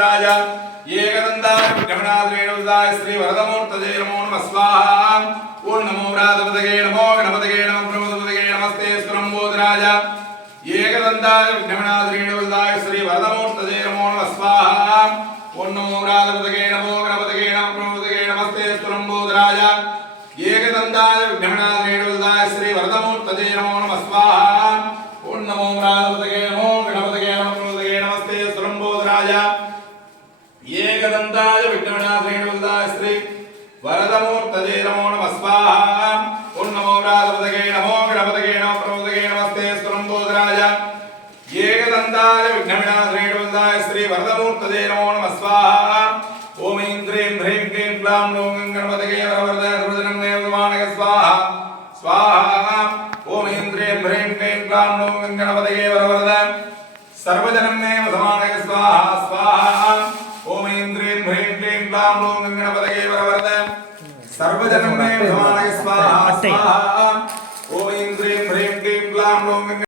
शम्भोदराज एकदन्ताय विघ्नविनाशनेनुदाय श्री वरदमूर्तये नमो नमः स्वाहा ओम नमो व्रातपतये नमो गणपतये नमः प्रमोदपतये नमस्ते शम्भोदराज एकदन्ताय विघ्नविनाशनेनुदाय श्री वरदमूर्तये नमो नमः स्वाहा ओम नमो व्रातपतये नमो गणपतये नमः प्रमोदपतये नमस्ते शम्भोदराज एकदन्ताय विघ्नविनाशनेनुदाय श्री वरदमूर्तये नमो नमः स्वाहा ओम नमो व्रातपतये नमो गणपतये नमः प्रमोदपतये नमस्ते शम्भोदराज एकदन्ताय विघ्नविनाशनेनुदाय श्री वरदमूर्तये नमो नमः स्वाहा ओम नमो व्रातपतये नमो गणपतये नमः प्रमोदपतये नमस्ते शम्भोदराज एकदन्ताय विघ्नविनाशनेनुदाय श्री वरदमूर्तये नमो नमः स्वाहा ओम ऐं ह्रीं ह्रीं क्लीं क्लां लौं गणपतये वरवरदे सर्वजनं मे भगवानके स्वाहा स्वाहा ओम ऐं ह्रीं ह्रीं क्लीं क्लां लौं गणपतये वरवरदे सर्वजनं मे भगवानके स्वाहा स्वाहा ओम ऐं ह्रीं ह्रीं क्लीं क्लां लौं गणपतये वरवरदे सर्वजनं मे भगवानके स्वाहा स्वाहा ओम ऐं ह्रीं ह्रीं क्लीं क्लां लौं